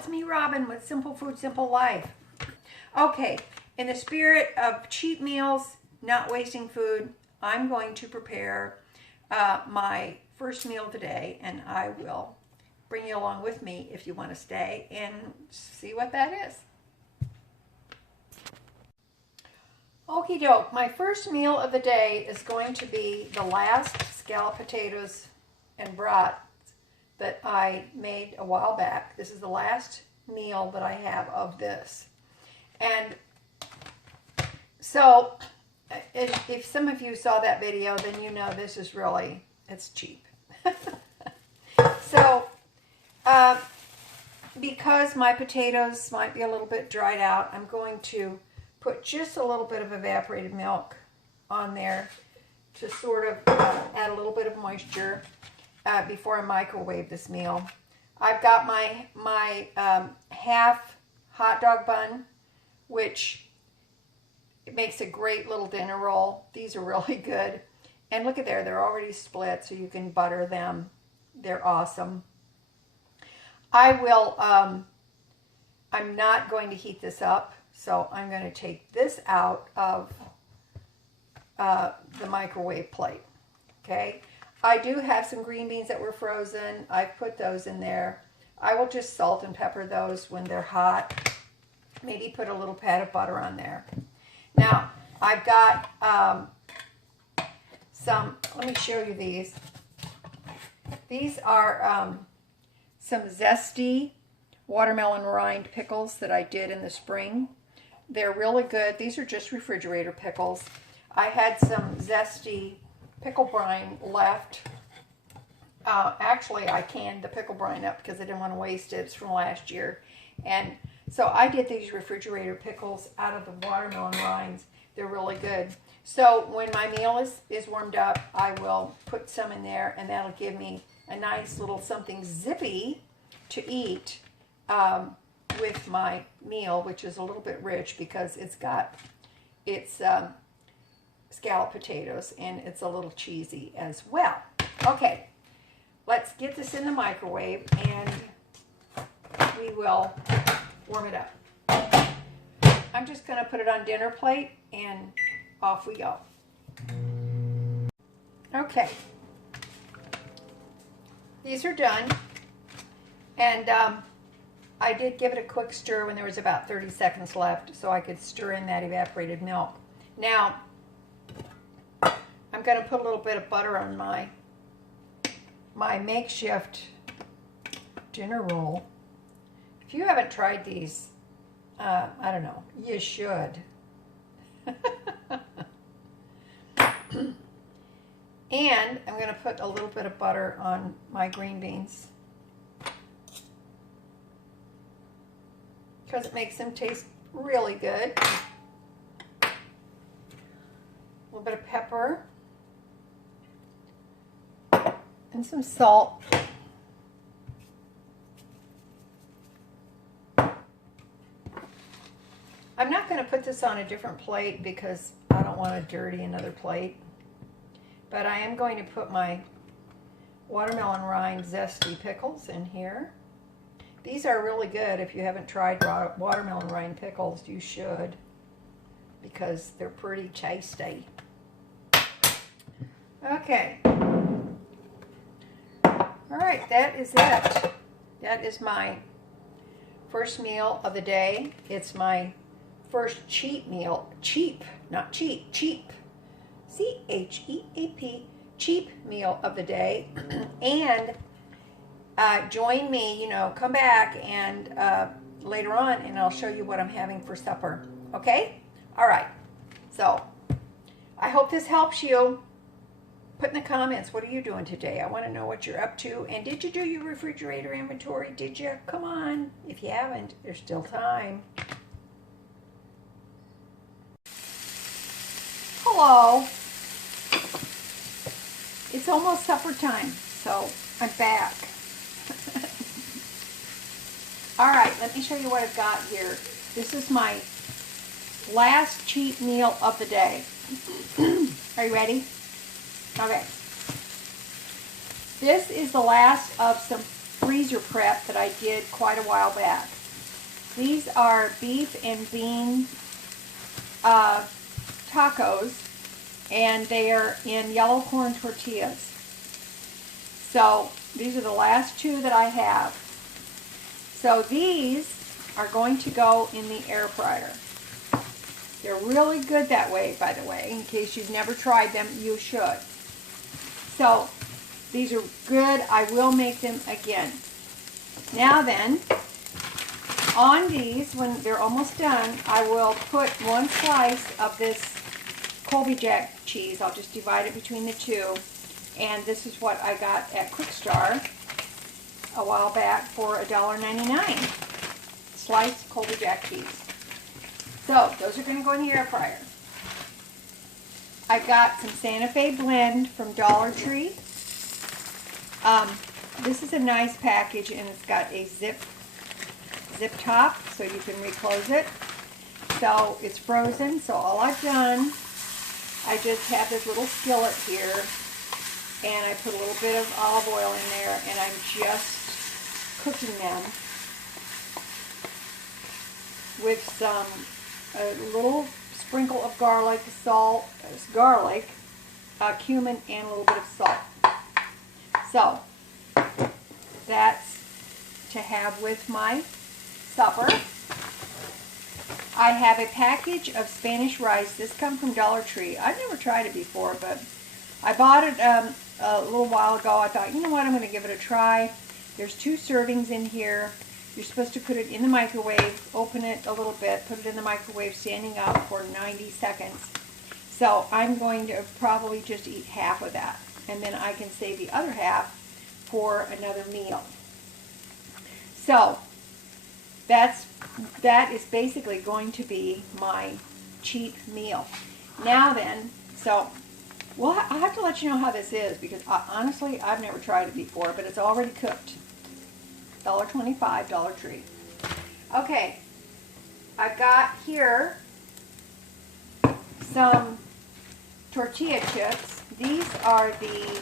it's me, Robin, with Simple Food, Simple Life. Okay, in the spirit of cheap meals, not wasting food, I'm going to prepare my first meal of the day, and I will bring you along with me if you want to stay and see what that is. Okie doke, my first meal of the day is going to be the last scalloped potatoes and brat that I made a while back. This is the last meal that I have of this. And so if some of you saw that video, then you know this is really, it's cheap. So because my potatoes might be a little bit dried out, I'm going to put just a little bit of evaporated milk on there to sort of add a little bit of moisture before I microwave this meal. I've got my half hot dog bun, which it makes a great little dinner roll. These are really good. And look at there, they're already split, so you can butter them. They're awesome. I will, I'm not going to heat this up, so I'm going to take this out of the microwave plate, okay? I do have some green beans that were frozen. I've put those in there. I will just salt and pepper those when they're hot. Maybe put a little pat of butter on there. Now, I've got let me show you these. These are some zesty watermelon rind pickles that I did in the spring. They're really good. These are just refrigerator pickles. I had some zesty pickle brine left. Actually, I canned the pickle brine up because I didn't want to waste it. It's from last year. And so I did these refrigerator pickles out of the watermelon rinds. They're really good. So when my meal is warmed up, I will put some in there, and that'll give me a nice little something zippy to eat with my meal, which is a little bit rich because it's scalloped potatoes, and it's a little cheesy as well. Okay, let's get this in the microwave, and we will warm it up. I'm just going to put it on dinner plate, and off we go. Okay, these are done, and I did give it a quick stir when there was about 30 seconds left, so I could stir in that evaporated milk. Now, I'm going to put a little bit of butter on my makeshift dinner roll. If you haven't tried these, I don't know, you should. And I'm going to put a little bit of butter on my green beans because it makes them taste really good. A little bit of pepper and some salt. I'm not going to put this on a different plate because I don't want to dirty another plate. But I am going to put my watermelon rind zesty pickles in here. These are really good. If you haven't tried watermelon rind pickles, you should, because they're pretty tasty. Okay. All right, that is it. That is my first meal of the day. It's my first cheap meal. Cheap, not cheap, cheap. C-H-E-A-P, cheap meal of the day. And join me, come back and later on, and I'll show you what I'm having for supper. Okay? All right. So I hope this helps you. Put in the comments, what are you doing today? I want to know what you're up to. And did you do your refrigerator inventory? Did you? Come on. If you haven't, there's still time. Hello. It's almost supper time, so I'm back. All right, let me show you what I've got here. This is my last cheap meal of the day. Are you ready? Okay. This is the last of some freezer prep that I did quite a while back. These are beef and bean tacos, and they are in yellow corn tortillas. So these are the last two that I have. So these are going to go in the air fryer. They're really good that way, by the way. In case you've never tried them, you should. So these are good. I will make them again. Now then, on these, when they're almost done, I will put one slice of this Colby Jack cheese. I'll just divide it between the two. And this is what I got at Quick Star a while back for $1.99. Sliced Colby Jack cheese. So those are going to go in the air fryer. I got some Santa Fe blend from Dollar Tree. This is a nice package, and it's got a zip top so you can reclose it. So it's frozen, so all I've done, I just have this little skillet here, and I put a little bit of olive oil in there, and I'm just cooking them with a little sprinkle of garlic, salt, cumin, and a little bit of salt. So that's to have with my supper. I have a package of Spanish rice. This comes from Dollar Tree. I've never tried it before, but I bought it a little while ago. I thought, you know what, I'm going to give it a try. There's 2 servings in here. You're supposed to put it in the microwave, open it a little bit, put it in the microwave standing up for 90 seconds. So I'm going to probably just eat half of that, and then I can save the other half for another meal. So that is basically going to be my cheap meal. Now then, so I'll have to let you know how this is, because honestly, I've never tried it before, but it's already cooked. $1.25, Dollar Tree. Okay, I've got here some tortilla chips. These are the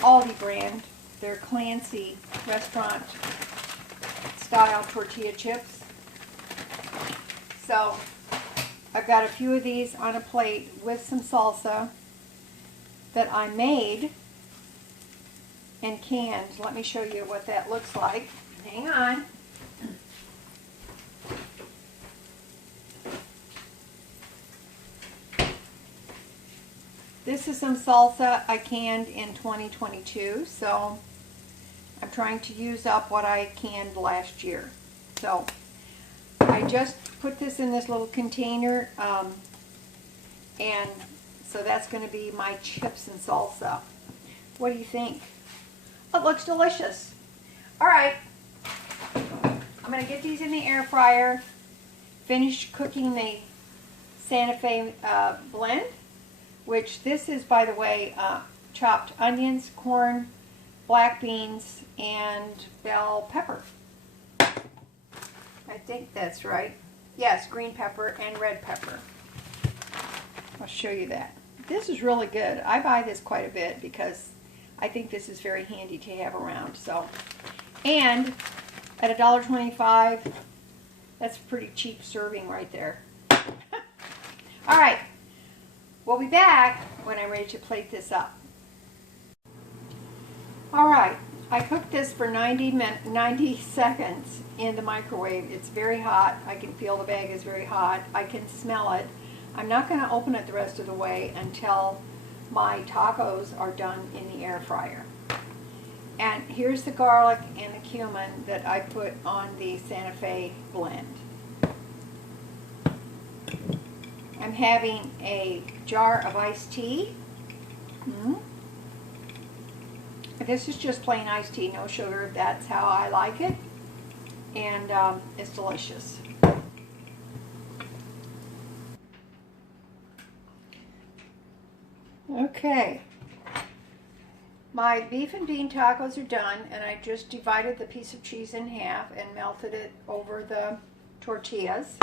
Aldi brand. They're Clancy restaurant style tortilla chips. So I've got a few of these on a plate with some salsa that I made and canned. Let me show you what that looks like. Hang on. This is some salsa I canned in 2022, so I'm trying to use up what I canned last year. So I just put this in this little container, and so that's going to be my chips and salsa. What do you think? It looks delicious. All right, I'm going to get these in the air fryer, finish cooking the Santa Fe blend, which this is, by the way, chopped onions, corn, black beans, and bell pepper. I think that's right. Yes, green pepper and red pepper. I'll show you that. This is really good. I buy this quite a bit because I think this is very handy to have around. So, and at $1.25, that's a pretty cheap serving right there. All right, we'll be back when I'm ready to plate this up. All right, I cooked this for 90 seconds in the microwave. It's very hot. I can feel the bag is very hot. I can smell it. I'm not going to open it the rest of the way until my tacos are done in the air fryer. And here's the garlic and the cumin that I put on the Santa Fe blend. I'm having a jar of iced tea. This is just plain iced tea, no sugar. That's how I like it. And it's delicious. Okay, my beef and bean tacos are done, and I just divided the piece of cheese in half and melted it over the tortillas.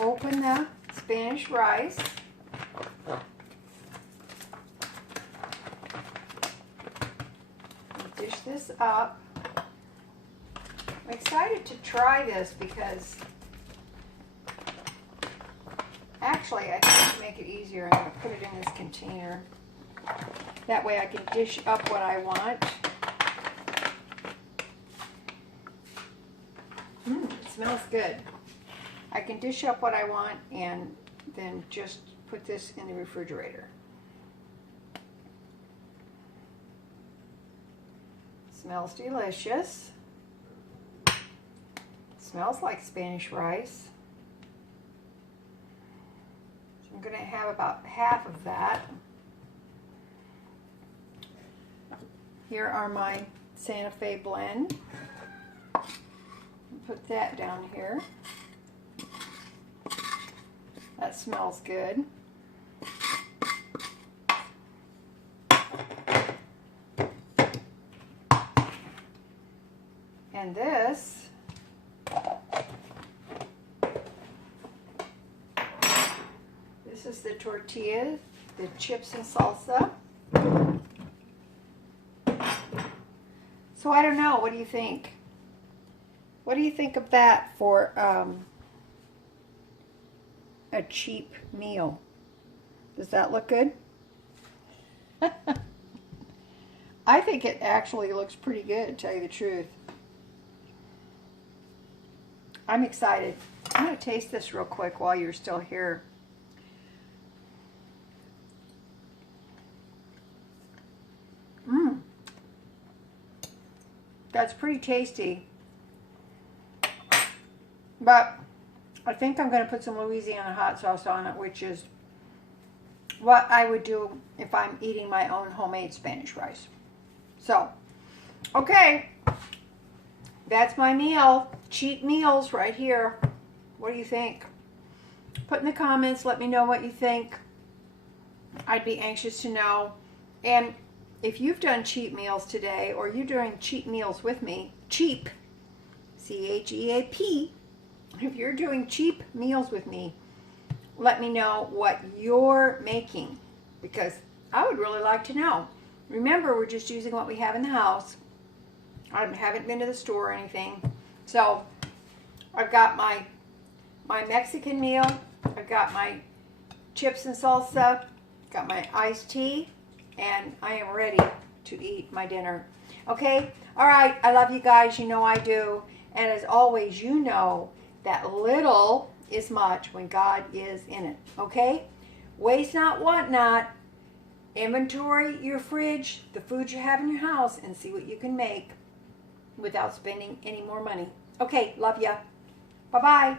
Open the Spanish rice. this up. I'm excited to try this because actually I think to make it easier, I'm going to put it in this container. That way I can dish up what I want. It smells good. I can dish up what I want and then just put this in the refrigerator. Smells delicious. Smells like Spanish rice. So I'm going to have about half of that. Here are my Santa Fe blend. Put that down here. That smells good. And this is the tortilla, the chips and salsa. So I don't know, what do you think? What do you think of that for a cheap meal? Does that look good? I think it actually looks pretty good, to tell you the truth. I'm excited. I'm going to taste this real quick while you're still here. That's pretty tasty. But I think I'm going to put some Louisiana hot sauce on it, which is what I would do if I'm eating my own homemade Spanish rice. So, okay. That's my meal. Cheap meals right here. What do you think? Put in the comments. Let me know what you think. I'd be anxious to know. And if you've done cheap meals today, or you're doing cheap meals with me, cheap, C-H-E-A-P, if you're doing cheap meals with me, let me know what you're making, because I would really like to know. Remember, we're just using what we have in the house. I haven't been to the store or anything. So I've got my Mexican meal. I've got my chips and salsa. Got my iced tea. And I am ready to eat my dinner. Okay? All right. I love you guys. You know I do. And as always, you know that little is much when God is in it. Okay? Waste not, want not. Inventory your fridge, the food you have in your house, and see what you can make without spending any more money. Okay, love ya. Bye-bye.